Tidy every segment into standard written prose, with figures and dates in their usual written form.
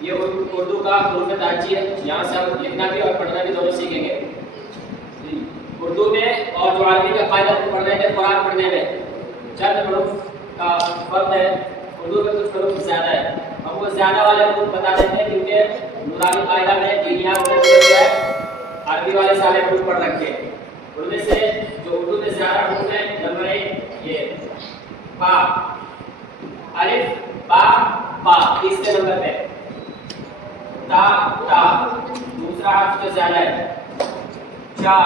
یہ اردو کا حروف تہجی ہے، یہاں سے ہم لکھنا بھی اور پڑھنا بھی دونوں سیکھیں گے اردو میں، اور جو عربی کا قاعدہ پڑھنے میں، قرآن پڑھنے میں چند حروف کا فرق ہے۔ اردو میں کچھ حروف زیادہ ہے، ہم وہ زیادہ والے حروف بتا دیتے ہیں کیونکہ نورانی قاعدہ میں ہے عربی والے سارے حروف پڑھ رکھے ہیں۔ ان میں سے جو اردو میں زیادہ حروف ہیں، نمبر 1 یہ با، الف با با، تیسرے نمبر پہ تا تا، دوسرا حرف جو زیادہ ہے، چا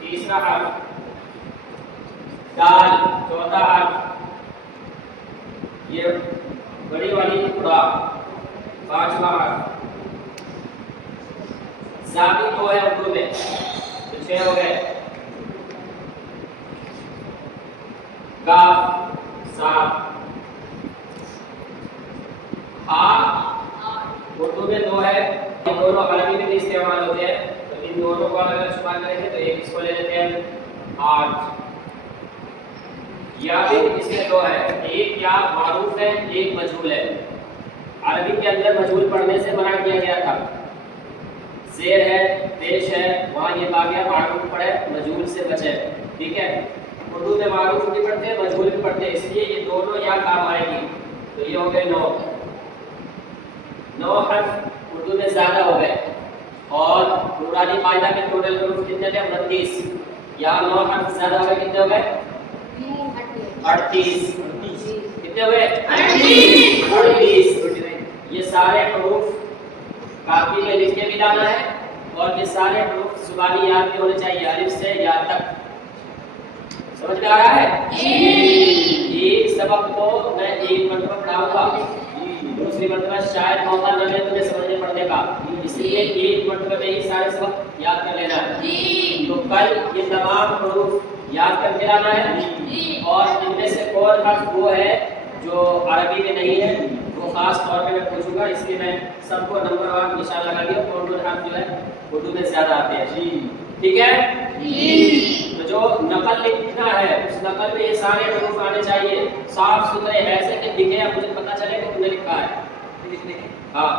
تیسرا حرف، دال چوتھا حرف، یہ بڑی والی اڑا پانچواں حرف، زابی 2 ہے اردو میں تو 6 ہو گئے، کاف 7، ہا اردو میں 2 ہے، یہ دونوں عربی میں بھی استعمال ہوتے ہیں، تو ان دونوں کو اگر شمار کریں گے تو ایک اس کو لے لیتے ہیں 8۔ یا بھی اس میں 2 ہے، ایک یا معروف ہے، ایک مجہول ہے۔ عربی کے اندر مجہول پڑھنے سے منع کیا گیا تھا، زیر ہے، پیش ہے، وہاں یہ کہا گیا معروف پڑھے، مجہول سے بچے، ٹھیک ہے۔ اردو میں معروف بھی پڑھتے ہیں، مجہول بھی پڑھتے ہیں، اس لیے یہ دونوں یا کام آئے گی، تو یہ ہو گئے 9 حرف اردو میں زیادہ ہو گئے، اور نورانی قاعدہ میں ٹوٹل حروف کتنے تھے؟ 29، یہاں 9 حرف زیادہ ہو گئے، کتنے ہو گئے؟ 38۔ کتنے ہو گئے؟ 38۔ یہ سارے حروف کاپی میں لکھ کے بھی لانا ہے، اور یہ سارے حروف زبانی یاد بھی ہونے چاہیے، الف سے یا تک۔ سمجھ میں آ رہا ہے؟ ایک سبق کو میں ایک مرتبہ پڑھاؤں گا، دوسری مرتبہ شاید موقع نہ ملے تمہیں سمجھنے پڑھنے کا، اس لیے ایک مرتبہ میں ہی سارے سبق یاد کر لینا ہے۔ تو کل یہ تمام حروف یاد کر کے لانا ہے، اور ان میں سے کون حرف وہ ہے جو عربی میں نہیں ہے وہ خاص طور پہ میں پوچھوں گا، اس لیے میں سب کو نمبر وار نشان لگا دیا کون کون حرف جو ہے اردو میں زیادہ آتے ہیں، ٹھیک ہے؟ تو جو نقل لکھنا ہے اس نقل میں یہ سارے حروف آنے چاہیے، صاف ستھرے، ایسے کہ دکھے یا مجھے پتہ چلے کہ تم نے لکھا ہے۔ ہاں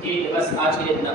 ٹھیک ہے، بس آج کے لیے اتنا۔